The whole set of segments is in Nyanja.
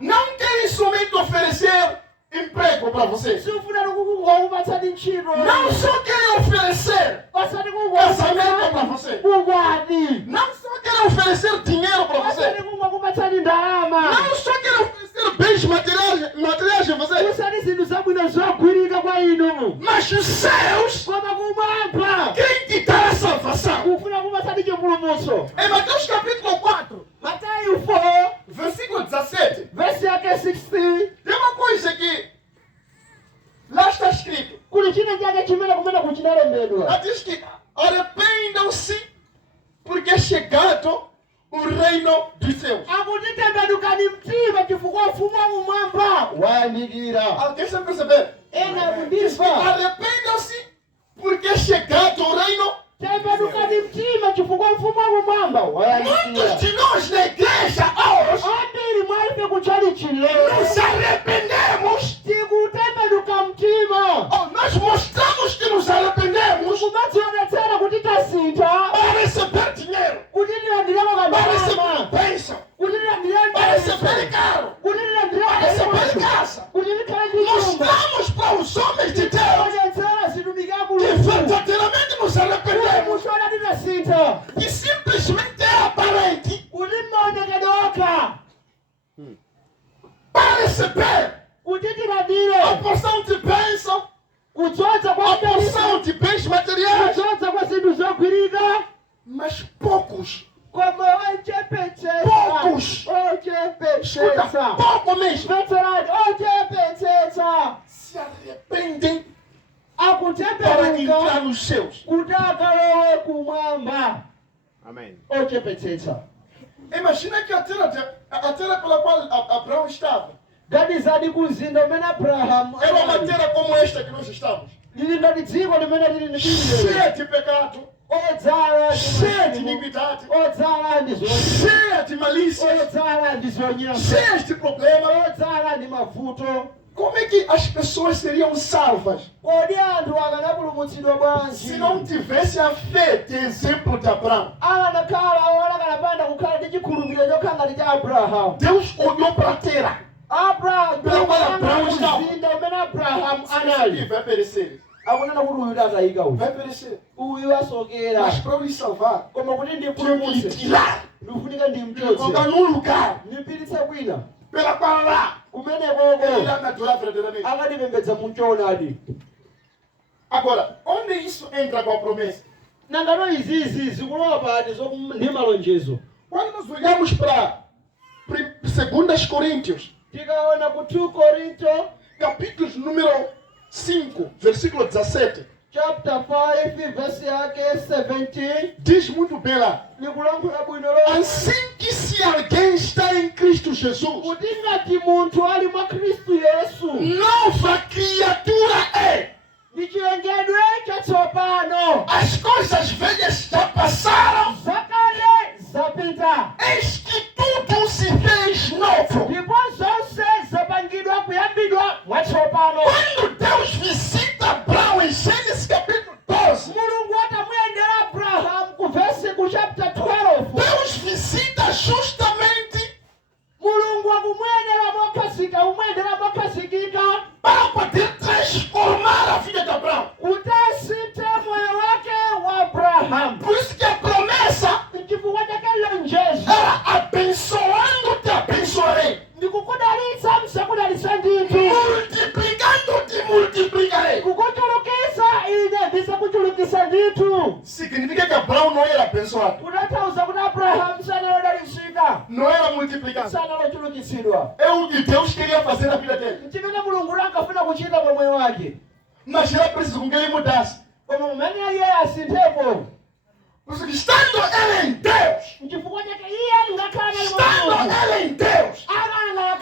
Não quer instrumento oferecer emprego para você. Não só quer oferecer casamento para você. Não só quer oferecer dinheiro para você. Não só quer oferecer bens materiais para você. Mas os céus querem te dar a salvação. Em Mateus capítulo 4, versículo 17, tem uma coisa que lá está escrito. Ela diz que arrependam-se porque é chegado o reino dos céus. Alguém está percebendo? Arrependam-se porque é chegado o reino. Muitos de nós na igreja hoje nos arrependemos. Nós mostramos que nos arrependemos para receber dinheiro, para receber bênção, para receber carro, para receber casa. Mostramos para os homens de Deus que verdadeiramente nos arrependemos, que simplesmente é aparente para receber a porção de bênção, a porção de bens materiais. Mas poucos, escuta, pouco mesmo, se arrependem para entrar nos céus. Amém. Imagina que a terra pela qual Abraão estava era uma terra como esta que nós estamos, cheia de pecado, cheia de iniquidade, cheia de malícia, cheia de problemas. Como é que as pessoas seriam salvas se não tivesse a fé de exemplo de Abraão? Deus olhou para a terra pela qual Abraão estava. Vai perecer. Vai perecer. Mas para lhe salvar, tinha que lhe tirar, lhe colocar num lugar pela qual lá ele anda durar verdadeiramente. Agora, onde isso entra com a promessa? Quando nós olhamos para 2 Coríntios, capítulo número 5, versículo 17. Chapter 5, verse 17. Diz muito bem lá. Assim que se alguém está em Cristo Jesus, nova criatura é. As coisas velhas já passaram. Eis que tudo se fez novo. Quando Deus visita Abraão em Gênesis capítulo 12, Deus visita justamente para poder transformar a vida de Abraão. Por isso que a promessa era: abençoando te abençoarei, multiplicando te multiplicarei. Significa que Abraão não era abençoado, não era multiplicado. É o que Deus queria fazer na vida dele, mas era preciso que ele mudasse. Por isso que estando ele em Deus,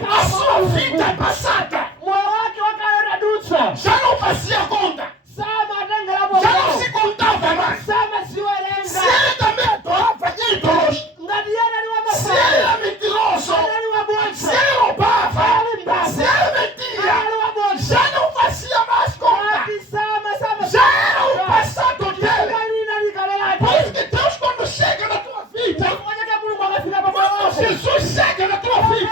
a sua vida passada já não fazia conta, já não se contava mais. Se ele também adorava ídolos, se ele era mentiroso, se ele roubava, se ele mentia, já não fazia mais conta, já era o passado dele. Por isso que Deus, quando chega na tua vida, quando Jesus chega na tua vida,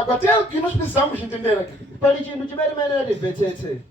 Agora tem algo que nós precisamos entender aqui. Pali chinthu chimene tiyenera timvetsetse.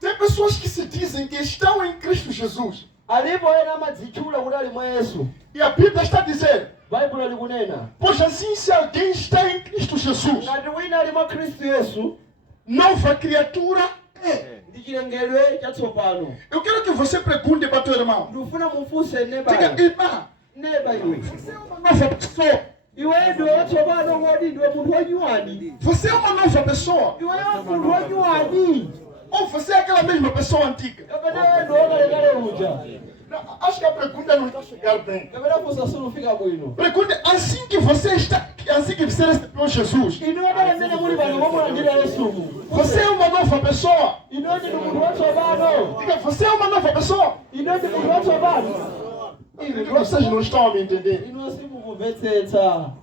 Tem pessoas que se dizem que estão em Cristo Jesus. Alipo ena amadzitchula kuti ali mwa Yesu. E a Bíblia está dizendo, Baibulo likunena. pois assim se alguém está em Cristo Jesus, Ngati wina ali mwa Khristu Yesu, nova criatura é. ndi chilengedwe chatsopano. Eu quero que você pergunte para teu irmão. Ndikufuna mufunse Diga, neba. irmã, Neba iwe. você é uma nova pessoa. Iwe ndiwe watsopano kodi ndiwe munthu wanyuwani. Você é uma nova pessoa. Iweyo munthu wanyuwani. Ou você é aquela mesma pessoa antiga? Kapena iwe ndiwe wakalekale uja. Não, acho que a pergunta não está chegando bem. Kapena funsa sunufika bwino. Pergunte, assim que você está, assim que você recebeu Jesus, Inuyo dale mmene muli pano mwamulandira Yesumu. você é uma nova pessoa. Inuyo ndi munthu watsopano. Diga, você é uma nova pessoa. Inuyo ndi munthu watsopano. Vocês não estão a me entender. Inuyo simukumvetsetsa.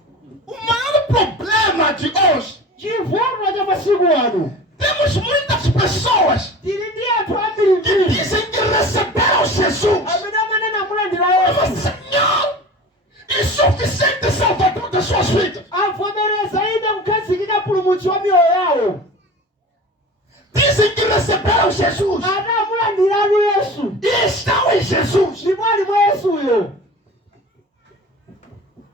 O maior problema de hoje, Chivuto cha masiku ano. temos muitas pessoas Tili ndi anthu ambiri que dizem que receberam Jesus amene amanena amulandira como Yesu. Senhor e suficiente Salvador das suas vidas. Avomereza ine kukhazikika mpulumutsi wa miyoyo yawo. Dizem que receberam Jesus Ana amulandiratu Yesu. e estão em Jesus. Ndipo ali mwa Yesuyo.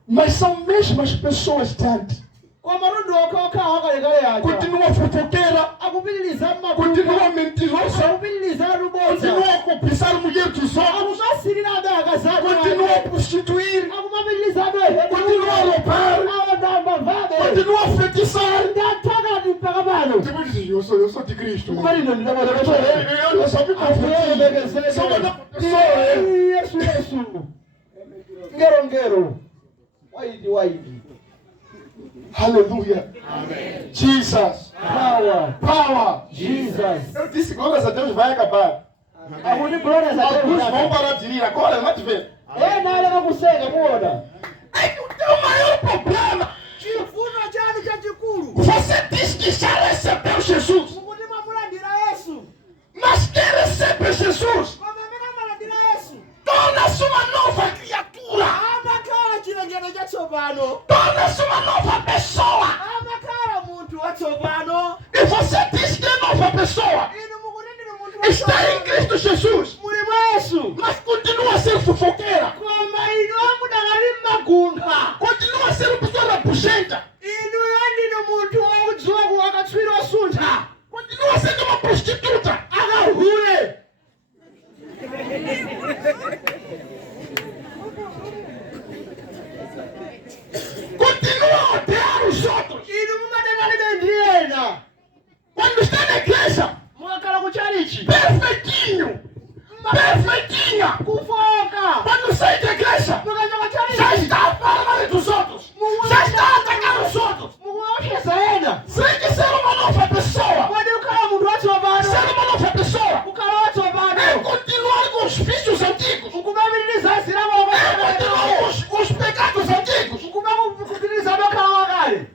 Mas são mesmas pessoas de antes. Koma rundu okhaokhawo akalekale aja. Continua fofoqueira, Akupitiliza continua mmakutu. mentirosa, Akupitiliza rubodza. continua a cobiçar mulher dos outros, Akumasirira abe akazake. continua a prostituir, Akumapitiliza abe. continua a roubar, Awandamba vabe. continua a feitiçar. Ndathakati mpaka pano. Tipo, eu sou de Cristo. Kumalino ndinabona Eu só me confundi. Sou uma nova pessoa. Yesu Yesu. Ngero. Waidi. Aleluia. Jesus. Power. Jesus. Eu disse, glórias a Deus, vai acabar. Akuti glórias a Alguns Deus. vão parar de rir agora, vai te ver. Naleka kuseka muona. É que o teu maior problema, Chifuno chani chachikulu. você diz que já recebeu Jesus, Mukuti mwamulandira Yesu. mas quem recebe Jesus Koma amene amalandira Yesu. torna-se uma nova criatura, Amakhala chilengedwe chatsopano. torna-se uma nova pessoa. Amakhala munthu watsopano. E você diz que é nova pessoa, Inu mukuti ndinu munthu está em watsopano. Cristo Jesus, Muli mwa Yesu. mas continua a ser fofoqueira, Koma inu amudakali mmagunkha. continua a ser uma pessoa rabugenta, Inuyo ndinu munthu wakudziwa kuwakatswiri wasuntha. continua sendo uma prostituta. Akahule. Continua a odiar os outros. Inu mumatenganibe ndi ena. Quando está na igreja, Mwakhala kuchalichi. perfeitinho, perfeitinha. Kufoka. Quando sai da igreja, Mukachoka já chalichi. está a falar dos outros, já está a atacar os outros. Mukuopseza ena. Sem que ser uma nova pessoa, Kodi ukhala munthu watsopano. ser uma nova pessoa, Ukhala é watsopano. continuar com os vícios antigos, Ukumapitiliza zilama é wakale. continuar com os pecados antigos. Ukumapitiliza makhala wakale.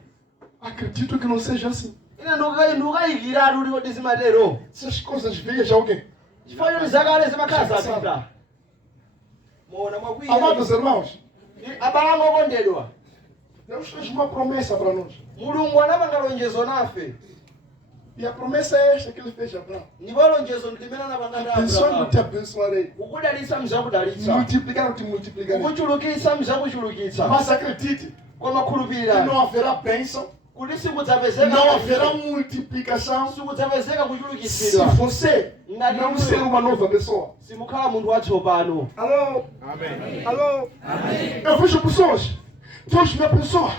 Acredito que não seja assim. Ine ndukayikiratu kuti kodi zimatero. Se as coisas veias de alguém. Chifukwa zakale zimakhala zapita. Muona mwakwiya. Amados irmãos, Abale okondedwa. Deus fez uma promessa para nós. Mulungu anapanga lonjezo nafe. E a promessa é esta que ele fez a Abraão. Ndipo lonjezo limene anapanga ndi Abençoando te Abrahamu. abençoarei. Kukudalitsa mzakudalitsa. Multiplicar te multiplicarei. Kukuchulukitsa mzakuchulukitsa. Mas acredite, Koma que khulupirira. não haverá bênção, Kuti sikudzapezeka. não haverá multiplicação sikudzapezeka se kuchulukitsidwa. você não ser uma nova pessoa. Simukhala munthu watsopano. Alô? Alô? Eu vejo pessoas. Deus me abençoa.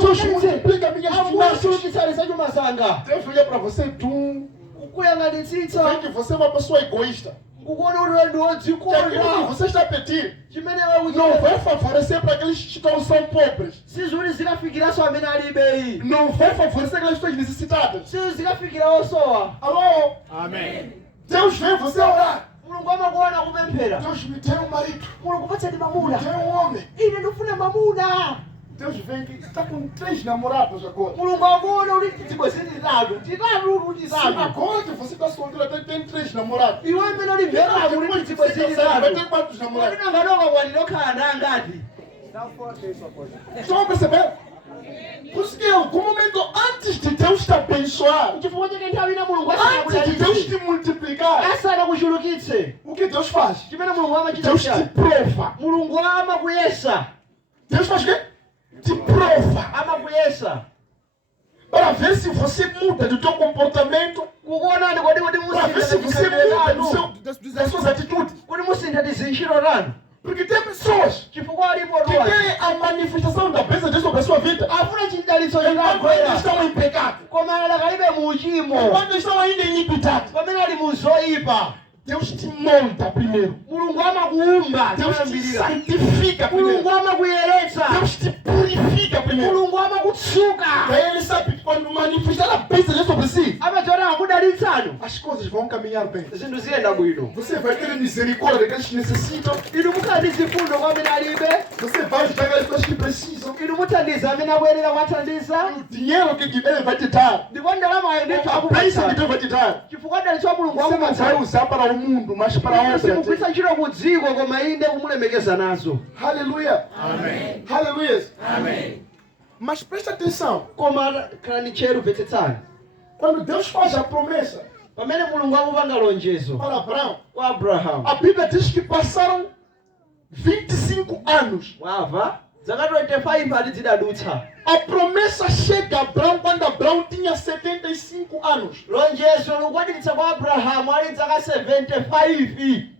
Deus multiplica minhas finanças. Kuchulukitsa chuma zanga. Deus olha para você, tu. Kukuyang'anitsitsa. Vê que você é uma pessoa egoísta. Kukuona kuti wewe ndi Que aquilo que wodzikonda. você está a pedir Chimene não wakuchita. vai favorecer para aqueles que são pobres. Sizuli zikafikiranso amene alibe iyi. Não vai favorecer aquelas pessoas necessitadas. Sizuli zikafikira osowa. Alô? Amém. Deus vê você orar. Mulungu amakuona kupemphera. Deus me deu um marido. Mulungu patseni Me mamuna. deu um homem. Ine ndifuna mamuna. Deus vem que está com 3 namorados agora. Mulungu akuona uli tibwezi titatu. Titatu Se titatu. agora que você está solteiro, até tem 3 namorados. Iwe amene ulimvera uli Depois que tibwezi você casar, vai titatu. ter quantos namorados? Kodi nanganoka kwalira okhala ndangati. Estão a perceber? Por isso que em algum momento, Deus faz? chimene mulungu amachita Deus te chiyani prova. mulungu amakuyesa Deus faz o quê? Te prova. amakuyesa Para ver se você muda do teu comportamento. kukuonani kodi Para ver se você muda das suas atitudes. kuti musintha tizinchito tanu Porque tem pessoas chifukwa alipo que towa querem a manifestação da bênção de Deus sobre a sua vida. afuna chidalitso Quando chakagwera estão em pecado. koma adakalibe mu uchimo Quando estão ainda em iniquidade. pamene ali mu zoyipa Deus te molda primeiro. mulungu amakuumba Deus te choyambirira santifica mulungu primeiro. amakuyeretsa Deus te purifica primeiro. mulungu amakutsuka Daí ele sabe que quando manifestar a bênção de Deus sobre si, amadziona akudalitsanu as coisas vão caminhar bem. zinthu ziyenda bwino Você vai ter misericórdia daqueles que necessitam. inu mukhala zifundo kwa amene alibe Você vai ajudar aquelas pessoas que precisam. inu muthandiza amene akuyenera kuwathandiza O dinheiro que ele vai te dar, ndipo ndalama ayo ndithu a bênção que akupatsa Deus vai te dar, chifukwa dalitso wa mulungu você não vai akupatsa usar para o mundo, mas para a obra. simugwiritsa ntchito ku dziko koma inde kumulemekeza nazo Aleluia. Amém. Aleluia. Amém. Mas presta atenção. koma khalani tcheru mvetsetsani Quando Deus faz a promessa pamene mulungu akupanga lonjezo para Abraão, kwa abrahamu a Bíblia diz que passaram 25 anos. wava zaka 25 ali zidadutsa A promessa chega a Abraão quando Abraão tinha 75 anos. lonjezo lukwaniritsa kwa abrahamu ali zaka 75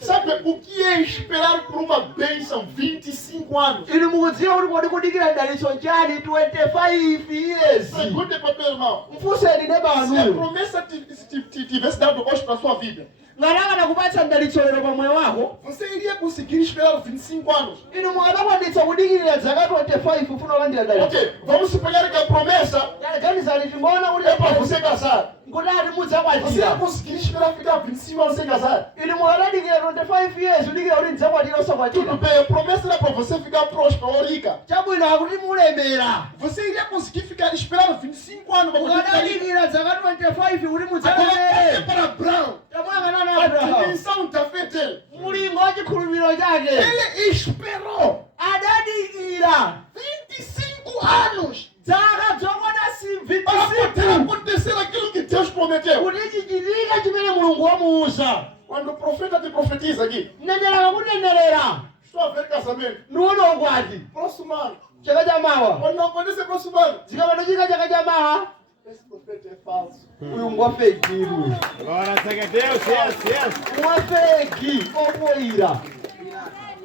Sabe o que é esperar por uma bênção 25 anos? inu mukudziwa kuti kodi kudikira dalitso chani 25 years Pergunte para o teu irmão. mfunseni ne Se a banu promessa tivesse dado hoje para a sua vida, ngati akanakupatsa dalitso lero pa moyo wako você iria conseguir esperar 25 anos. inu mukadakwanitsa kudikirira zaka 25 ufuna kulandira dalitso Ok, vamos suponhar que a promessa ganizani tingoona kuti é para você casar. kuti ati Você mudzakwatira ia conseguir esperar ficar 25 anos sem casar. inu mukadadikira 25 years udikira kuti ndidzakwatira Tudo osakwatira bem, a promessa era para você ficar próspero ou rica. chabwino akuti mulemera Você iria conseguir esperar 25 anos para poder ficar rico. mukadadikira zaka 25 kuti Agora, mudzalemere para Abraão, tamwang'anana a abrahamu dimensão da fé dele. mulingo wa chikhulupiriro chake Ele esperou adadikira 25 anos zaka zokwana para poder 25 acontecer aquilo que Deus prometeu. kuti chichitika chimene mulungu wamuuza Quando o profeta te profetiza aqui, mneneri akakunenerera estou a ver casamento. nuona ukwati Próximo ano. chaka cha mawa Quando não acontecer próximo ano, zikapanochika chaka cha mawa esse profeta é falso. uyu ngwafekiru Glória seja a Deus. Yes, yes. ngwafeki okwira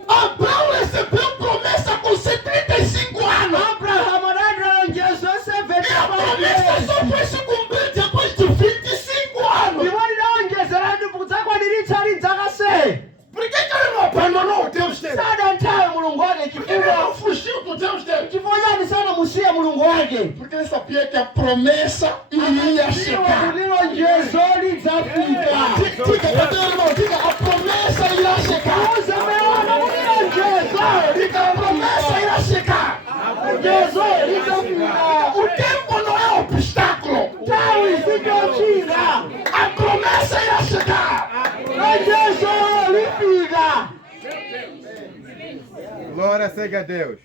Abraão recebeu promessa com 75 anos. abrahamu adadira lonjezo E a promessa só foi se cumprir depois de 25 anos. ndipo lidawonjezera ndi kudzakwaniritsa ali dzaka se Por que ele não abandonou o Deus dele? sadanthawe mulungu wake Por que ele não chifukwa fugiu do Deus dele? chifukwa chani sanamusiye mulungu wake Porque ele sabia que a promessa iria iwo chegar. kuti lonjezo lidzafika Diga para teu irmão, diga, a promessa irá chegar. uza meona kuti lonjezo Diga, a promessa irá chegar. lonjezo lidzafika O tempo não é obstáculo. nthawi sichotchinga A promessa irá chegar. lonjezo lifika Glória seja a Deus.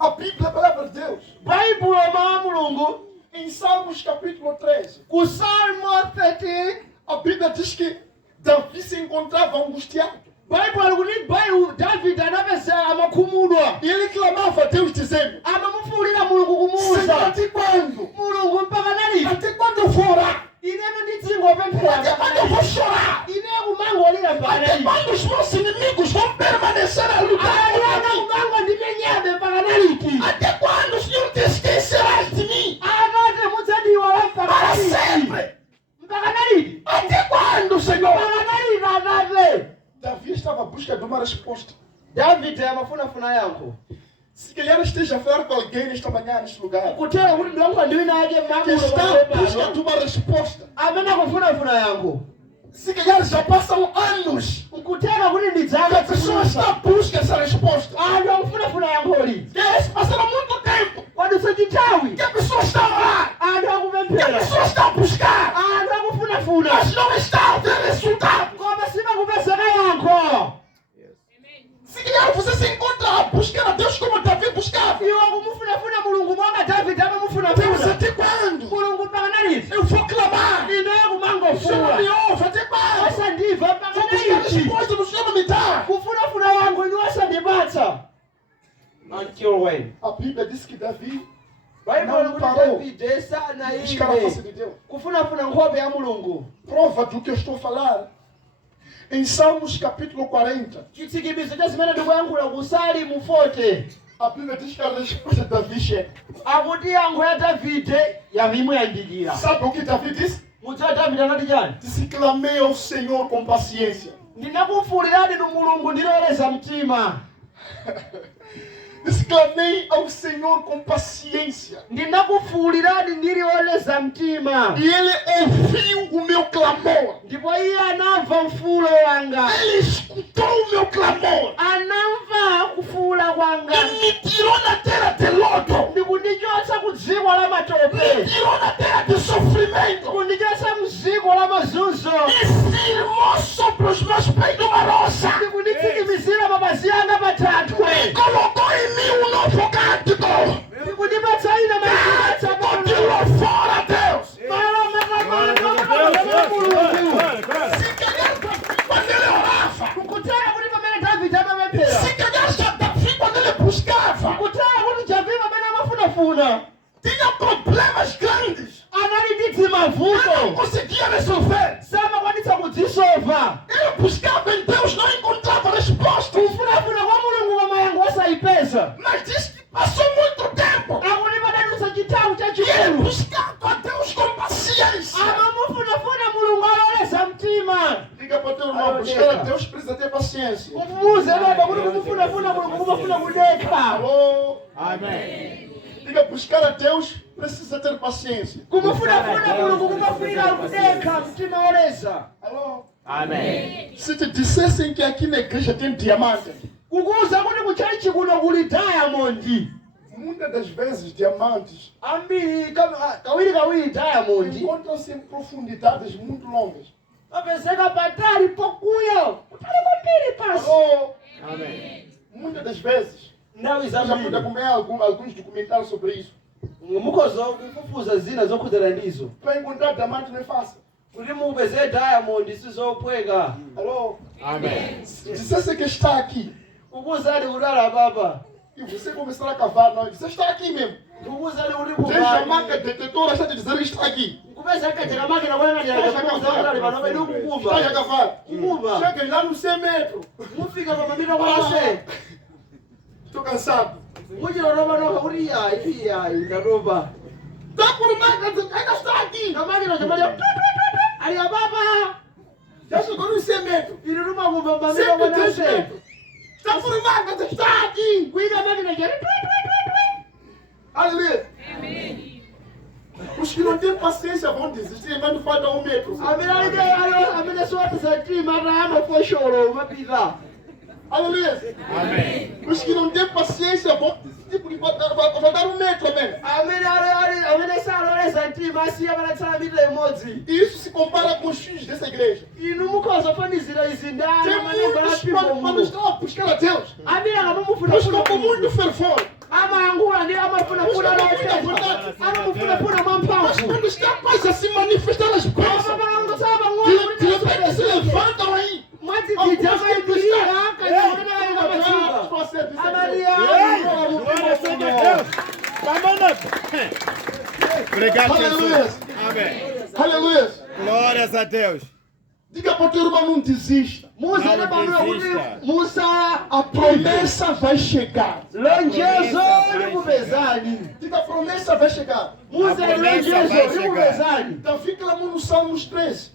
A Bíblia é a palavra de Deus. baibulo mawu mulungu Em Salmos capítulo 13, ku salmo 13 a Bíblia diz que Davi se encontrava angustiado. baibulo kuti davide anapeza amakhumudwa E ele clamava a Deus dizendo, amamufuwulira mulungu Senhor, kumuwuza até quando? mulungu mpaka naliti Até quando eu vou orar? ineno ndizingopemphera Até quando eu vou chorar? ine kumangolira mpaka Até naliti quando os meus inimigos vão permanecer a lutar aliana contra mim? kumango ndimenyame mpaka naliti Até quando o Senhor te esquecerás de mim? akati mudzadiwa mpaka Para naliti sempre. mpaka naliti Até quando, Senhor? mpaka naliti atate Davi estava à busca de uma resposta. davide amafunafuna yankho Se calhar esteja a falar com alguém nesta manhã, neste lugar, kutera kuti ndiwankho ndiwina ake que mamulo está à busca pano de uma resposta. amene akufunafuna yankho Se calhar já passam anos nkutera kuti que a ndidzaka pessoa está à busca dessa resposta. anthu akufunafuna yankholi Que passaram muito tempo kwadutsa chinthawi que a pessoa está a orar, anthu que a akupemphera pessoa está a buscar, anthu akufunafuna mas não está a ter resultado. koma simakupezeka yankho Se calhar você se encontra a buscar a Deus como Davi buscava. iwe kumufunafuna mulungu monga davide Deus, amamufunafuna até quando? mulungu mpaka naliti Eu vou clamar. ineyo O Senhor kumangofuwa me ouve, até quando? osandiva me dar. Kufunafuna wangu inu wasandipatsa. Until when? A Bíblia diz que Davi Bible não kuti parou Davide sana de buscar a face ine de Deus. kufunafuna nkhope ya Mulungu. Prova do que eu estou falando. Em Salmos capítulo 40, Chitsikimizo cha zimene ndikuyankhula kusali mu 40. a Bíblia diz que a resposta de Davi chega. Akuti yankho ya Davide yamuyandikira. Sabe o que Davi disse? Mudziwa Davide anati chani? Disse: clamei ao Senhor com paciência. Ndinakufuulirani nu Mulungu ndiloleza mtima. Disse: clamei ao Senhor com paciência. Ndinakufuulirani ndiloleza mtima. E Ele ouviu o meu clamor. Ndipo iye anamva mfuulo wanga. Ele escutou o meu clamor. Anamva kufuula kwanga. E me tirou da terra de lodo. Ndikundichotsa ku dziko la Me matope. tirou da terra de sofrimento. Kundichotsa mu dziko la mazunzo. E firmou sobre os meus pés uma rocha. Ndikunditsikimizira mapazi anga patatu. E colocou em mim um novo cântico. Ndikundipatsa ine mazibatsa De louvor a Deus. Se calhar quando ele orava. Kutera kuti pamene Davide amapemphera. Se calhar já Davi quando ele buscava. Kutera kuti Davide pamene amafunafuna. Tinha problemas grandes. Anali ndi Ele não mavuto. conseguia resolver. Samakwanitsa kudzisova. Ele buscava em Deus, não encontrava resposta. Kufunafuna kwa Mulungu koma yangu osayipeza. Mas diz que passou muito tempo. Akuti patatulutsa chithawu E ele chachikulu. buscava a Deus com paciência. Amamufunafuna Mulungu aloleza mtima. Diga para o teu irmão, buscar a Deus precisa ter paciência. Umuze baba kuti kumufunafuna Mulungu kumafuna kudekha. Alô? Amém. Diga, buscar a Deus precisa ter paciência. Kumufunafuna Mulungu kumafunira kudekha mtima oleza. Alô? Amém. Se te dissessem que aqui na igreja tem diamante, Kukuza kuti kuchalichi kuno kuli diamond. muitas das vezes diamantes Ambiri kawiri diamond. encontram-se em profundidades muito longas. Apezeka patali pokuyo. Kutali kwambiri pasi. Alô? Amém. Muitas das vezes, Nthawi eu já pude zambiri. acompanhar alguns documentários sobre isso. Mukhoza kufufuza zina zokhudzera ndizo. Para encontrar diamante não é fácil. Kuti mupeze diamond sizopweka. Alô? Amém. Se dissesse que está aqui Kukuza ali kulala baba. e você começar a cavar, não, você está aqui mesmo. Kukuza ali kuti Tem a kubali. marca detetora, está te dizendo que está aqui. Kupeza kacheka makina kwa ngati kukuza kulala pano pedu Está a kukumba. cavar. Kukumba. Chega lá no 100 metros. Mufika pa mamita kwase. Estou cansado. Muchiloroba noka kuti iya ndatopa. Está por marca, ainda está aqui. Kamakina chamali ali ababa. Já chegou nos 100 metros. Ili lumakumba mamita 103 kwanase. metros. Está por marca, está aqui. Kuika makina chali. Aleluia. Os que não têm paciência vão desistir, mas não falta 1 metro. Amene siwapeza tima atayamba fosholo mapita. Aleluia. Amém. Os que não têm paciência vão desistir porque vai dar 1 metro mesmo. Amene saloleza tima asiya panatsala mita imodzi. E isso se compara com os filhos dessa igreja. Inu mukhoza fanizira izi ndani Tem manenga muitos lapimbo quando mu. estão a buscar a Deus. Amene Buscam com muito fervor. amayankhula ndi amafunafuna loteza. Amamufunafuna Mas mwamphamvu. quando está quase a se manifestar as bênçãos, Amapanangosaba de repente se levantam aí. mwadzidzidzi amayimirira kanyaoneka amaliya Glória seja Deus. Vamos. Obrigado, Jesus. Amém. Aleluia. Glórias a Deus. Diga para o teu irmão, não desista. Musa Não adabanula kuti desista. Musa A promessa vai chegar. lonjezo likupezani. Diga, a promessa vai chegar. Musa A promessa lonjezo vai chegar. likupezani. Davi clamou no Salmos 13.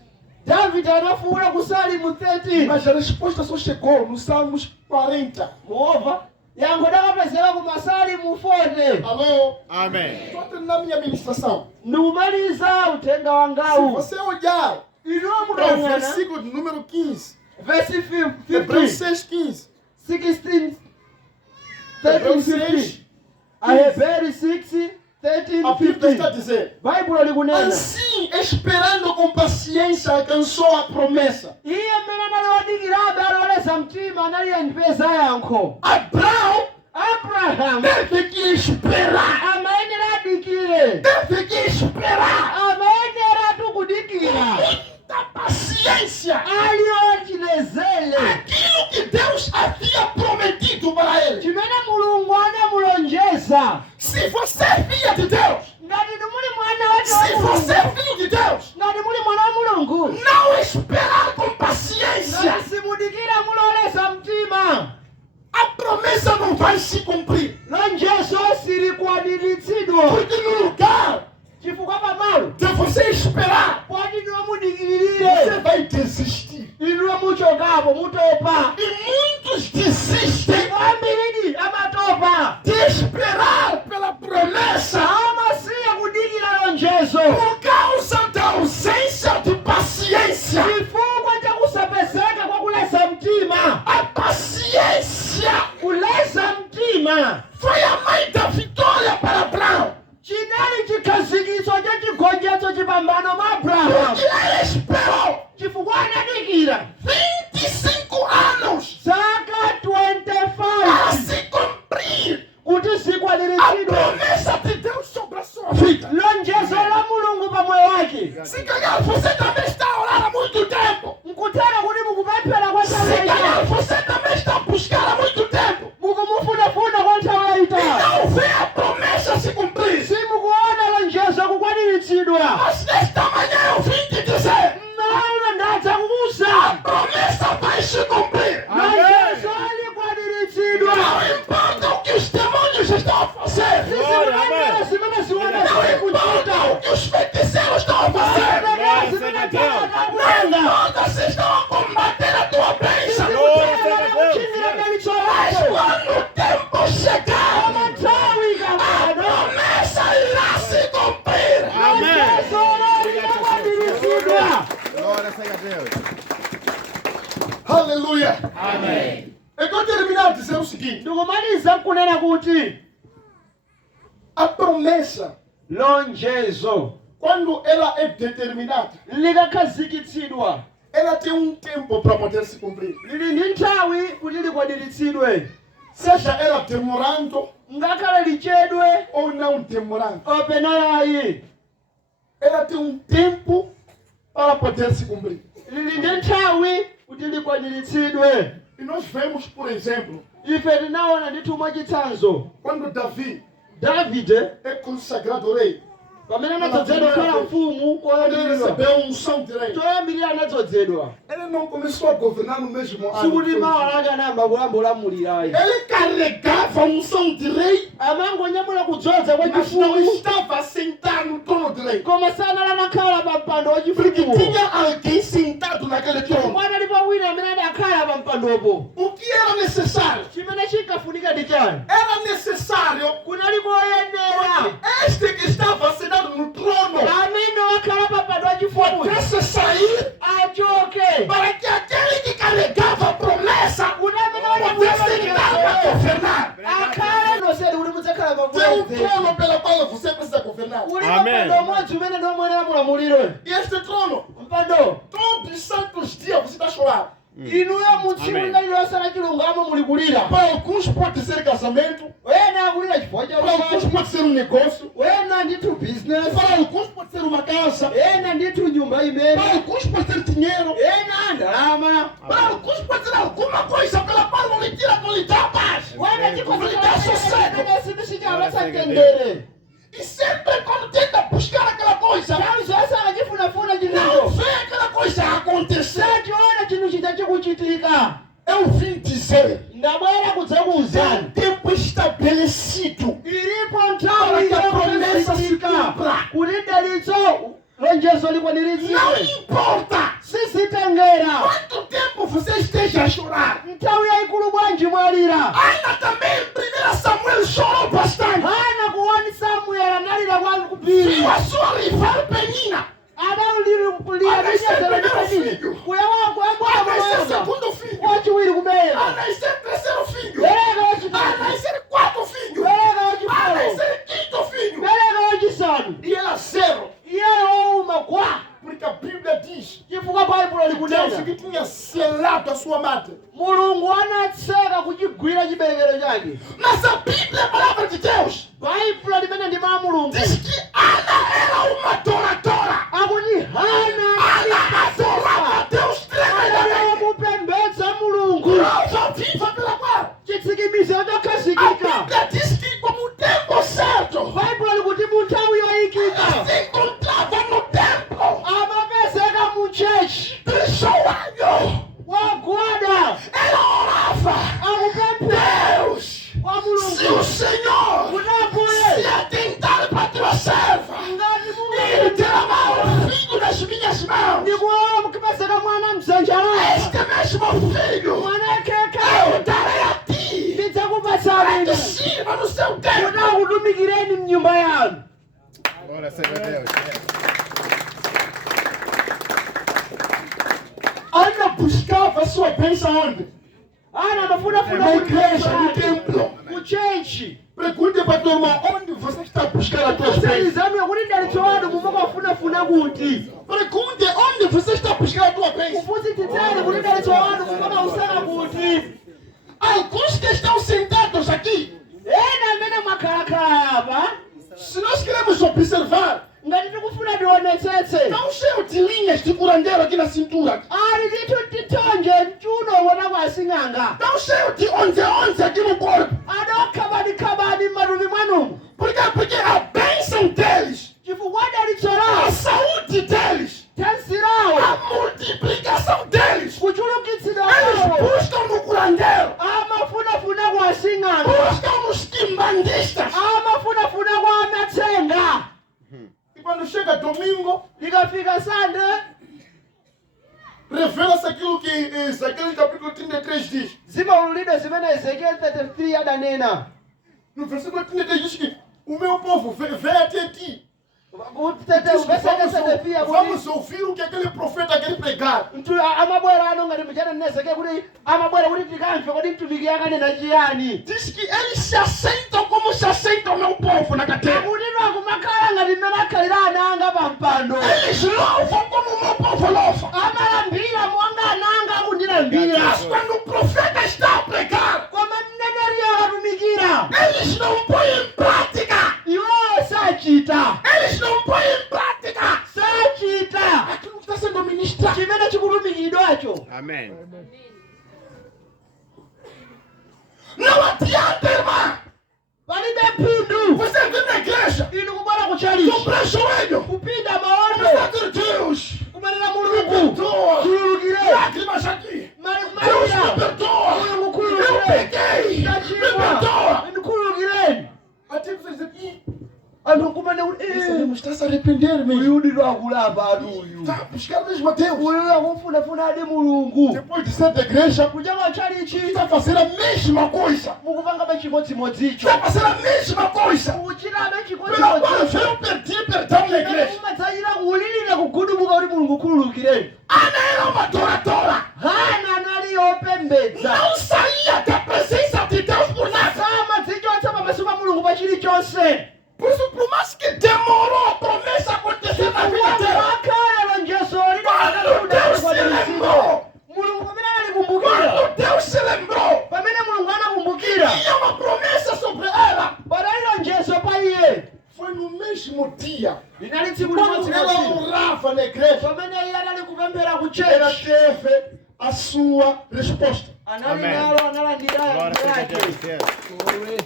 Davide anafuwula kusali mu 13. Mas a resposta só chegou no Salmos 40. Muova yankho dakapezeka kumasali mu 40. Alô? Amém. Estou terminando minha ministração. Ndikumaliza uthenga Se wangawu. você olhar Inu para o mukang'ana versículo de número 15, verse Hebreus 15, 6:15. 16, 13, Hebreus 15. 6, Aheberi 6, 13, a Bíblia está a 15. dizer: Baibulo likunena. assim, esperando com paciência, alcançou a promessa. Iye mmene anali odikirabe aloleza mtima anali andipeza yankho. Abrahamu Teve que esperar. amayenera adikire. Teve que esperar. Amayenera tukudikira. Muita paciência. Ali ochilezele. Aquilo que Se você é filho de Deus, ngati muli mwana wa Mulungu, não esperar com paciência. simudikira muloleza mtima. A promessa não vai se cumprir. Lonjezo silikwaniritsidwa. Porque no lugar Chifukwa pamalo de você esperar, poti ndiwe você mudikirire, vai desistir. inuwe muchokapo mutopa. E muitos desistem Ambiridi amatopa. de esperar pela promessa Amasiya kudikira lonjezo. por causa da ausência de paciência. Chifukwa cha kusapezeka kwa kuleza mtima. A paciência Kuleza mtima foi a mãe da vitória para Abraão. chinali chikhazikiso cha chigonjetso chipambano mwa Abrahamu. Porque ele esperou Chifukwa anadikira 25 anos zaka para 25 se cumprir kuti a zikwaniritsidwe promessa de Deus sobre a sua vida. lonjezo la Mulungu pa moyo wake. Se calhar você também está a orar há muito tempo. Nkutera kuti mukupemphera kwa Se nthawi calhar yayitali, você também está a buscar há muito tempo. mukumufunafuna kwa nthawi yayitali, Não vê a promessa se cumprir. simukuona lonjezo kukwaniritsidwa. Mas nesta manhã eu vim te dizer, Mmawa ndadza a kukuwuza promessa vai se cumprir. lonjezo likwaniritsidwa. Não importa o que os demônios estão a fazer. Sizikunenera zimene ziona Não zili importa kuchita. o que os feiticeiros estão a fazer. Sizikunenera zimene Não takulenga. importa se estão a combater a tua bênção. Sizikunenera kuchitira dalitso Mas lako. quando o tempo chegar, Nthawi a ikakwana, promessa irá se cumprir. lonjezo likwaniritsidwa. Glória seja a Deus. Aleluia. Amém. Eu estou terminando dizendo o seguinte: Ndikumaliza kunena kuti a promessa, lonjezo quando ela é determinada, likakhazikitsidwa ela tem um tempo para poder se cumprir. lili ndi nthawi kuti likwaniritsidwe, Seja ela demorando ngakhale lichedwe ou não demorando, kapena yayi, ela tem um tempo para poder se cumprir. lili ndi nthawi kuti likwaniritsidwe. E nós vemos, por exemplo, Ife tinaona ndithu mwachitsanzo quando Davi Davide é consagrado rei, pamene anadzozedwa kukhala mfumu quando ele koyambirira, recebeu a unção de rei, toyambirira anadzozedwa, ele não começou a governar no mesmo ano. sikuti mawa lake anayamba kuyamba ulamulirayi, Ele carregava a unção de rei, amangonyamula kudzoza kwa mas não chifumu, estava sentado no trono de rei. koma sanali nakhala pa mpando wa Porque chifumu. tinha alguém sentado naquele trono. Mwana alipo wina amene adakhala pa mpandopo. O que era necessário? Chimene chinkafunika ndi chani? Era necessário Kunali koyenera este que estava sentado no trono amene wakhala pa mpando wa chifumu pudesse sair achoke, para que aquele que carregava a promessa kuti amene pudesse entrar para governar. akhale noseri kuti mudzakhala pa Tem um bwezi. trono pelo qual você precisa governar. Uli Amen. mpando umodzi umene ndiomwenera mulamuliro. E este trono, Mpando todos os santos dias você está chorando. inuyo mutsiku Amen. lililonse la chilungamo muli kulira. Para alguns pode ser casamento, Wena akulira chifukwa cha para alguns ululu, pode ser um negócio, wena ndithu business, para alguns pode ser uma casa, ena ndithu nyumba para imene, alguns pode ser dinheiro, ena ndalama, para alguns pode ser alguma coisa pela qual não lhe tira, não lhe dá paz, wena não lhe dá sossego. chikozichapatsa mtendere. E sempre quando tenta buscar aquela coisa, Nthawi zonse akachifunafuna não chinthucho, vê aquela coisa acontecer. sachiona chinthu chita chikuchitika. Eu vim dizer, Ndabwera tem kudzakuwuzani. um tempo estabelecido Ilipo para nthawi que a promessa se yokhazikika cumpra. kuti dalitso lonjezo Não likwaniritsidwe. importa Sizitengera quanto tempo você esteja a chorar. nthawi yayikulu bwanji mwalira. Ana também, em 1 Samuel, chorou bastante. Hana kuwani Samuel analira kwa kupiri. Viu a sua rival Penina. Adauliria filho. kuyawa kwa Nascer mwana. segundo filho. Wachiwiri kubera. Nascer terceiro filho. Bereka wachitatu. Nascer quarto filho. Bereka wachitatu. Nascer quinto filho. Bereka wachisanu. E ela zero. Iye uma kwa. Porque a Bíblia diz Chifukwa Baibulo Deus likunena. que tinha selado a sua madre. Mulungu anatseka kuchigwira chiberekero chake. Mas a Bíblia, a palavra de Deus, Baibulo limene ndi mawu a Mulungu. diz que Ana era uma adoradora. Akuti Hana Ana adorava a Deus tremendamente. mupembedza Mulungu. Prova viva pela qual Chitsikimizo a chokhazikika. Bíblia diz que como o tempo certo Baibulo likuti mu nthawi yoyikika. se cumpre Glória seja a Deus. Ana buscava a sua bênção onde? Ana amafuna Na igreja, no templo. kuchechi. Pergunte para a tua irmã, onde você está buscando a tua bênção? Salizame kuti ndalitsowana mumakafuna kuti. Pergunte onde você está buscando a tua bênção. Kufuzi titsele kuti ndalitsowana mumakausana kuti. Alguns que estão sentados aqui, Ena amene makhalakhala apa, se nós queremos observar, ngati tikufuna tionetsetse. não cheio de linhas de curandeiro aqui na cintura. Ali tithu titonje mchuno wona kwasing'anga. Não cheio de 11 aqui no corpo. Adokhabani m'matupi mwanumu. Por quê? Porque a bênção deles, Chifukwa a dalitsola saúde deles, tensirawo. a multiplicação deles, Kuchulukitsidwa eles kwawo. buscam no curandeiro, Amafunafuna kwasing'anga. buscam nos quimbandistas. Amafunafuna kwa amatsenga. E quando chega domingo, Ikafika Sande, revela-se aquilo que Ezequiel capítulo 33 diz. zimaululidwe zimene Ezekiel 33 adanena. No versículo 33 diz que o meu povo veio até ti. Vamos ouvir o que aquele profeta quer pregar. Amabwera ano ngati mchana Ezekiel kuti amabwera kuti tikamve kuti mtumiki akanena chiyani. Diz que eles se assentam como se assenta o meu povo na cadeira. Akutidwa kumakhala ngati mmene akhalira ana anga pa mpando. Eles louvam como o meu povo louva. Amalambira monga ana anga akundilambira. Mas quando o profeta está a pregar, Koma mneneri akatumikira. eles não põem em prática. Iwo sachita. Eles não põem em prática Sachita. aquilo que está sendo ministrado. Chimene chikutumikidwacho. Amém. Não adianta, irmã. Palibe phindu. Você vem na igreja, Inu kubwera kuchalichi. dobra o joelho, Kupinda começa a maondo. dizer, Deus, Kumanena me mulungu. perdoa. Khululukire. Lágrimas aqui. Deus, me Maria. perdoa. Mulungu Eu khululukire. peguei. Me perdoa. Ndikhululukireni. Até você dizer, ih, Anthu kumene devemos estar se arrepender mesmo. uyudi lwakulapa atu uyu. Está a buscar mesmo a Deus. Uyu akumfunafuna adi mulungu. Depois de ser da igreja, Kuja kwachalichi. está a fazer a mesma coisa. Mukupanga chimodzimodzicho. Está a fazer a mesma coisa. Kuchitabe Pela qual chimodzimodzicho. eu perdi perdão na igreja. Umatsayira kulilira kugudumuka kuti mulungu khululukireni. Ana era uma adoradora. Hana anali opembedza. Não saía da presença de Deus por nada. Samadzichotsa pamaso pa mulungu pa chilichonse. Por isso, por mais que demorou a promessa acontecer na vida dela, Wakhala lonjeso quando Deus se lembrou, mulungu pamene analikumbukira. quando Deus se lembrou, Pamene mulungu anakumbukira. tinha uma promessa sobre ela. Panali lonjeso pa iye. Foi no mesmo dia, Linali tsiku quando ela limodzi. orava na igreja, Pamene iye anali kupemphera ku ela chechi. teve a sua resposta. Anali Amen. nalo analandira Glória seja a yake. Deus. Yes.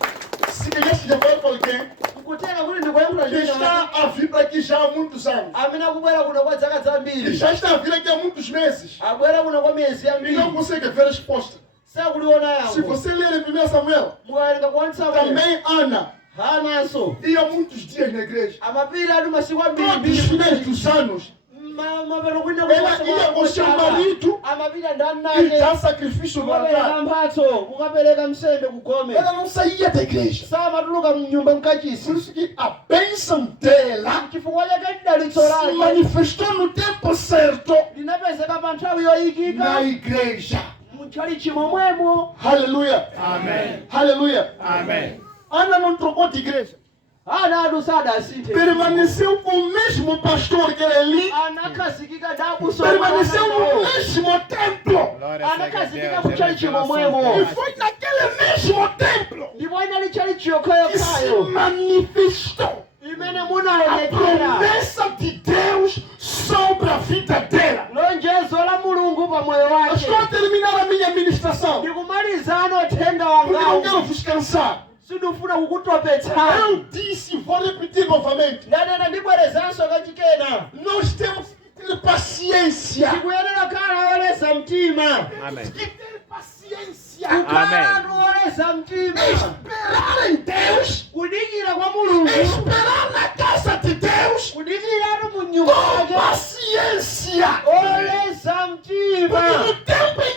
Se quisesse levar para alguém Kutera kuti ndikuyankhula que está a vir para aqui já há muitos anos, amene akubwera kuno kwa zaka que zambiri. já está a vir aqui há muitos meses, Abwera kuno kwa miyezi e não yambiri. consegue ver a resposta. Sakuliona Se yango. você ler em 1 Samuel, Mukawerenga kuwanitsa pamene. também Ana Hanaso. ia muitos dias na igreja. Amapiri atu masiku Todos os ambiri. finais dos anos, Mapero kwina ela ia com seu marido amapiri andani e nake. dar sacrifício no Mukapereka altar. mphatso. Mukapereka msembe kugome. Ela não saía da igreja. Samatuluka mnyumba Por mkachisi. isso que a bênção dela Chifukwa chake dalitso se lake manifestou no tempo certo linapezeka pa nthawi yoyikika. na igreja. Muchalichi momwemo. Aleluia. Amém. Aleluia. Amém. Ana não trocou de igreja. Ana atu sadasinthe. Permaneceu com o mesmo pastor que era Eli. Anakhazikika dabuso. Permaneceu no mesmo templo. Glória seja a Anakazikika Deus. kuchalichi Revelação momwemo. E prática. foi naquele mesmo templo Ndipo inali chalichi que se yokhayokayo. manifestou Imene a munaonekera. promessa de Deus sobre a vida dela. Lonjezo la mulungu pa moyo Eu wake. estou a terminar a minha ministração. Ndikumalizano uthenga Porque não wangawo. quero vos cansar. Sindifuna kukutopetsani. Eu disse, vou repetir novamente. Ndanena ndibwerezanso kachikena. Nós temos que ter paciência. Tikuyenera khala oleza mtima. Amém. Que ter paciência. Kukhala oleza mtima. Esperar em Deus. Kudikira kwa mulungu. Esperar na casa de Deus. Kudikira mu nyumba Com yake. paciência. Oleza mtima. Porque no tempo em